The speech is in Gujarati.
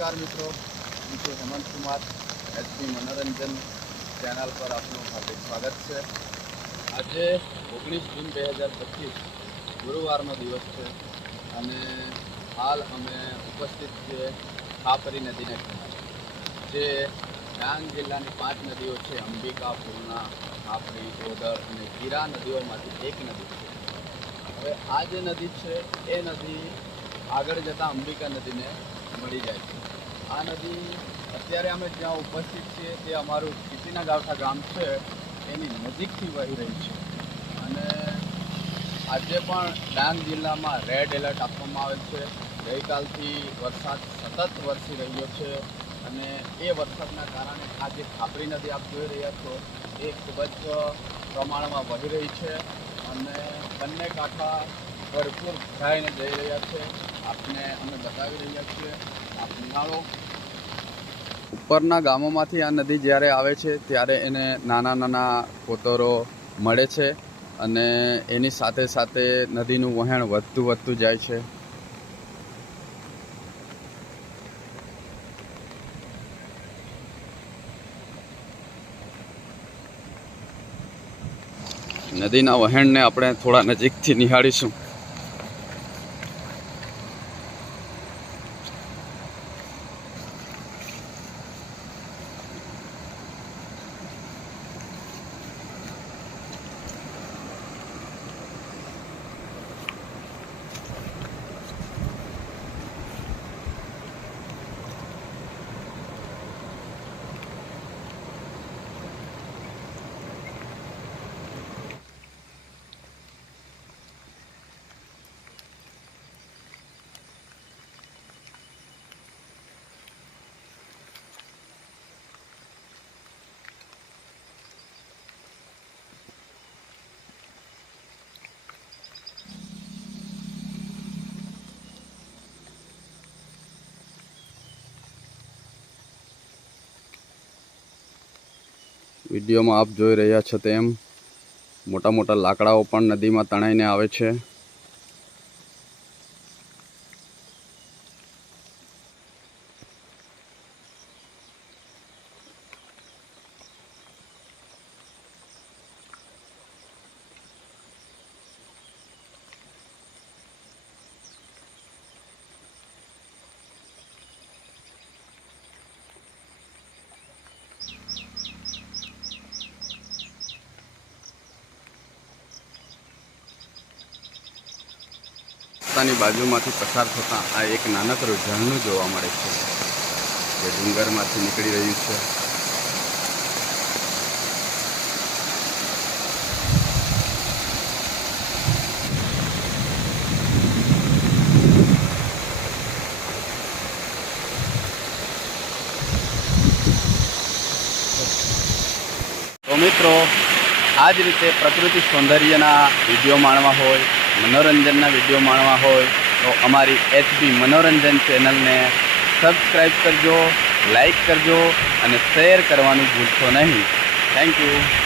नमस्कार मित्रों, હું છું હેમંત કુમાર એચપી મનોરંજન ચેનલ પર આપનું હાર્દિક સ્વાગત છે। આજે 19 જૂન 2025 ગુરુવારનો દિવસ છે અને હાલ અમે ઉપસ્થિત છીએ ખાપરી નદીને કિનારે, જે ડાંગ જિલ્લાની 5 નદીઓ છે, અંબિકા, પૂર્ણા, ખાપરી, ઓદર અને ગીરા નદીઓમાંથી એક નદી છે। હવે આ જે નદી છે એ નદી આગળ જતાં અંબિકા નદીને મળી જાય છે। આ નદી અત્યારે અમે જ્યાં ઉપસ્થિત છીએ તે અમારું ચીટીના ગાવઠા ગામ છે એની નજીકથી વહી રહી છે અને આજે પણ ડાંગ જિલ્લામાં રેડ એલર્ટ આપવામાં આવેલ છે। ગઈકાલથી વરસાદ સતત વરસી રહ્યો છે અને એ વરસાદના કારણે આ જે ખાપરી નદી આપ જોઈ રહ્યા છો એ ખૂબ જ પ્રમાણમાં વહી રહી છે અને બંને કાંઠા ભરપૂર ભરાઈને જઈ રહ્યા છે। આપને અમે બતાવી રહ્યા છીએ, આપ નિહાળો। ઉપરના ગામોમાંથી આ નદી જ્યારે આવે છે ત્યારે એને નાના નાના કોતરો મળે છે અને એની સાથે સાથે નદીનું વહેણ વધતું જાય છે। નદીના વહેણને આપણે થોડા નજીકથી નિહાળીશું। વિડીયોમાં આપ જોઈ રહ્યા છો તેમ મોટા મોટા લાકડાઓ પણ નદીમાં તણાઈને આવે છે। રસ્તાની બાજુમાંથી પસાર થતાં આ એક નાનકડું ઝરણું જોવા મળે છે જે ડુંગરમાંથી નીકળી રહ્યું છે। તો મિત્રો, આ જ રીતે પ્રકૃતિ સૌંદર્યના વિડીયો માણવા હોય, મનોરંજનના વિડીયો માણવા હોય તો અમારી એચપી મનોરંજન ચેનલને સબસ્ક્રાઈબ કરજો, લાઈક કરજો અને શેર કરવાનું ભૂલશો નહીં। Thank you.